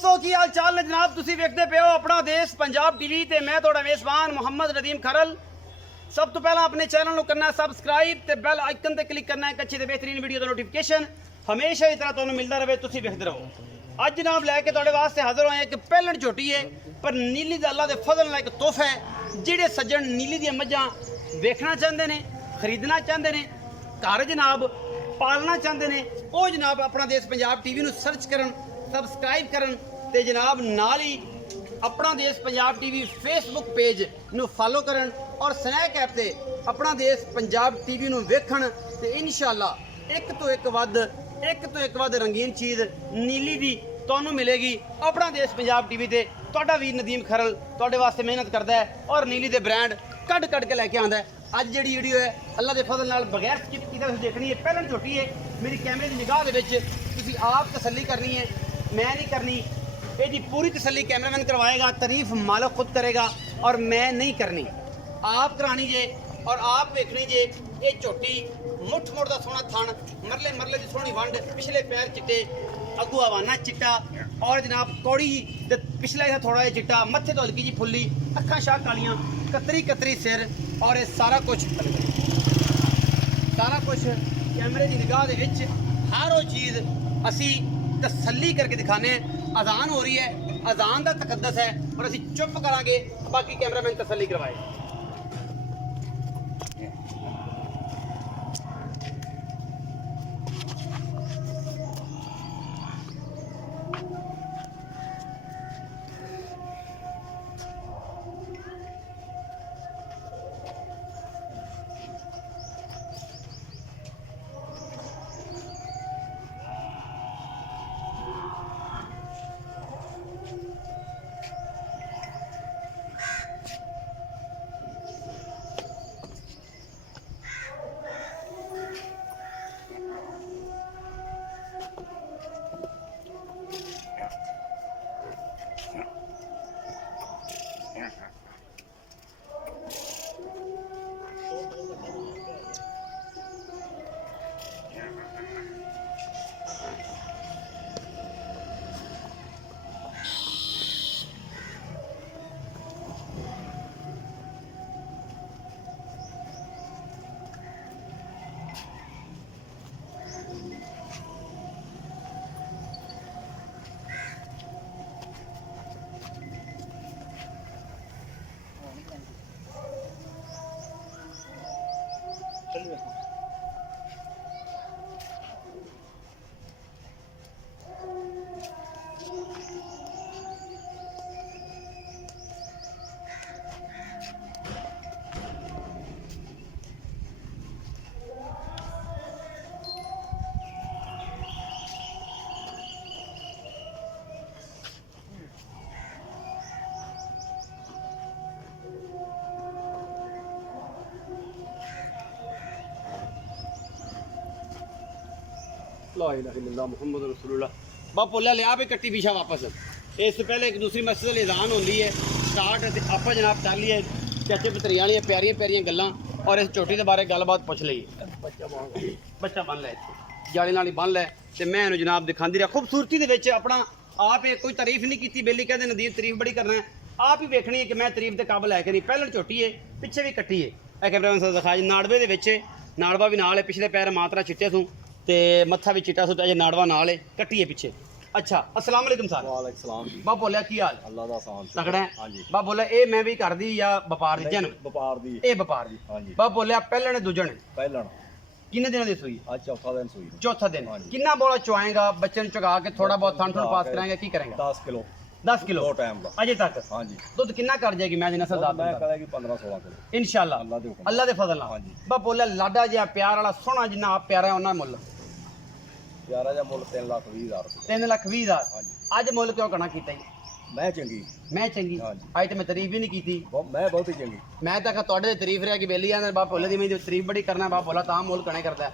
दोस्तों की हाल चाल ने जनाब तुसी वेखदे पे हो अपना देश पंजाब टीवी ते मैं थोड़ा मेजबान मोहम्मद नदीम खरल। सब तो पहला अपने चैनल को करना है सबसक्राइब ते बेल आइकन ते क्लिक करना है अच्छी ते बेहतरीन वीडियो दा नोटिफिकेशन हमेशा इस तरह तुहानू मिलता रहे तुसी वेखदे रहो। अज जनाब लैके तुहाडे वास्ते हाजिर होए एक पहलन झोटी है पर नीली दा अल्लाह दे फजल नाल एक तोहफा है। जिहड़े सज्जन नीली दी मज्जां वेखना चाहते ने खरीदना चाहते ने घर जनाब पालना चाहते ने वो जनाब अपना देश पंजाब टीवी नू सर्च करन सबसक्राइब करन ते जनाब नाल ही अपना देश पंजाब टीवी फेसबुक पेज नू फॉलो करन और स्नैक ऐप ते अपना देश पंजाब टीवी नू वेखण ते इंशाअल्लाह एक तो एक वध रंगीन चीज़ नीली दी तुहानू मिलेगी। अपना देश पंजाब टीवी ते तुहाडा वीर नदीम खरल तुहाडे वास्ते मेहनत करदा है और नीली दे ब्रांड कट के लैके आंदा है। अज जिहड़ी वीडियो है अल्लाह दे फजल नाल बगैर स्किप कीते तुसीं देखनी है। पहलन झोटी है मेरी कैमरे की निगाह दे विच तुसीं आप तसल्ली करनी है, मैं नहीं करनी। ये पूरी तसल्ली कैमरामैन करवाएगा, तारीफ मालिक खुद करेगा और मैं नहीं करनी, आप करानी जे और आप वेखनी जे। ये झोटी मुठ मुठ का सोहना थन मरले की सोहनी वंड पिछले पैर चिट्टे अगू हवाना चिट्टा और जनाब कौड़ी ते पिछला हिस्सा थोड़ा जिहा चिट्टा मत्थे तो हल्की जी फुल्ली अखां शाह कालियां कतरी सिर और ये सारा कुछ कैमरे की निगाह दे विच हर वो चीज़ असी तसल्ली करके दिखाने। अजान हो रही है, अजान का तकद्दस है और असी चुप करांगे, बाकी कैमरामैन तसल्ली करवाए। ला इलाहा इल्लल्लाह मुहम्मद रसूलुल्लाह। बाप बोलिया लिया भी कट्टी पीछा वापस। इस पहले एक दूसरी मस्जिद ऐलान होती है स्टार्ट आप जनाब कर लिए चाचे भतरिया वाली प्यारियां गल्लां और इस झोटी के बारे गलबात पुछ ली। बच्चा बन लै जाली नाल बन लै तो मैं इन्हूं जनाब दिखाती रहा खूबसूरती दे विच अपना आप कोई तारीफ नहीं की बेली कहते नदीम तारीफ बड़ी करना है आप ही वेखनी है कि मैं तारीफ के काबिल है कि नहीं। पहले झोटी है पिछे भी कट्टी है कैमरा दिखाया नाड़वे दे विच नाड़वा भी नाल है पिछले पैर मात्रा चिट्टे सूँ ते मत्था भी चिट्टा सुटा नाड़वा नाल है कट्टी है पिछे। अच्छा अस्सलाम वालेकुम सर। वालेकुम सलाम जी। बाप बोलिया की हाल अल्लाह दा आसान तगड़ा है। हां जी। बाप बोलिया ए मैं भी कर दी या व्यापार दी जन्म व्यापार दी ए व्यापार दी। हां जी। बाप बोलिया पहले ने दूजण पहलन किन्ने दिनों दी सूई आज चौथा दिन सूई चौथा दिन किन्ना बोला चुआएगा बच्चे चुगा के थोड़ा बहुत थन थन पास कराएंगे की करेंगे 10 किलो 10 किलो दो टाइम दा अजे तक। हां जी। दुध किन्ना कर जाएगी मैं नस्ल दा मैं करेगी 15 16 किलो इंशाल्लाह अल्लाह दे फजल नाल। बाप बोलिया लाडा जिहा प्यार वाला सोहना जिन्ना आप प्यारा है उन्ना मुੱਲ प्यारा जा मुੱਲ 3,20,000 3,20,000 ਅੱਜ ਮੁੱਲ ਕਿਉਂ ਕਣਾ ਕੀਤਾ ਜੀ मैं चंगी मैं चंगी आज तो मैं तारीफ ही नहीं की थी मैं बहुत ही चंगी मैं तो तुहाडे तारीफ रहा कि बेली आंदे बाप भोले दी मैं तारीफ बड़ी करना बाप भोला तां मोल कने करदा है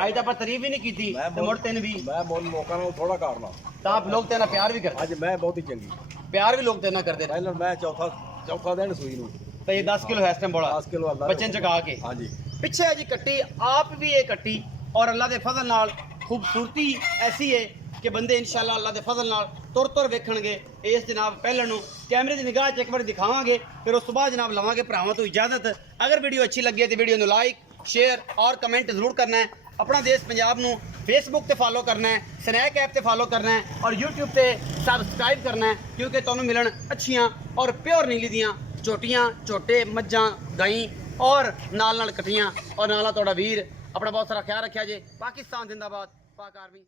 आज तो आप तारीफ ही नहीं की थी ते मुड़ तेन भी मैं मोल लोकां नाल थोड़ा करना तां आप लोग तेना प्यार भी करदे आज मैं बहुत ही चंगी प्यार भी लोग तेना करदे पहले मैं चौथा दिन सूई नूं तो ये 10 किलो है इस टाइम बोला 10 किलो अल्लाह बच्चन चका के हां जी पीछे जी कट्टी आप भी ये कट्टी और अल्लाह दे फजल नाल खूबसूरती ऐसी है ਕਿ ਬੰਦੇ ਇਨਸ਼ਾਅੱਲਾ ਅੱਲਾ ਦੇ ਫਜ਼ਲ ਨਾਲ ਤੁਰ ਵੇਖਣਗੇ। ਇਸ ਜਨਾਬ ਪਹਿਲਾਂ ਨੂੰ ਕੈਮਰੇ ਦੀ ਨਿਗਾਹ 'ਚ ਇੱਕ ਵਾਰ ਦਿਖਾਵਾਂਗੇ, ਫਿਰ ਉਸ ਤੋਂ ਬਾਅਦ ਜਨਾਬ ਲਵਾਂਗੇ ਭਰਾਵਾਂ ਤੋਂ ਇਜਾਜ਼ਤ। ਅਗਰ ਵੀਡੀਓ ਅੱਛੀ ਲੱਗੇ ਤੇ ਵੀਡੀਓ ਨੂੰ ਲਾਈਕ शेयर और कमेंट जरूर करना है। अपना देश पंजाब नू फेसबुक ते फॉलो करना है, स्नैक ऐप ते फॉलो करना है और यूट्यूब ते सबसक्राइब करना है, क्योंकि तुहानू मिलन अच्छियां और प्योर नीली दियां झोटियां झोटे मज्जां गाई और नाल कटियां और नाला तुहाडा वीर। अपना बहुत सारा ख्याल रखिया जे। पाकिस्तान जिंदाबाद, पाक आर्मी।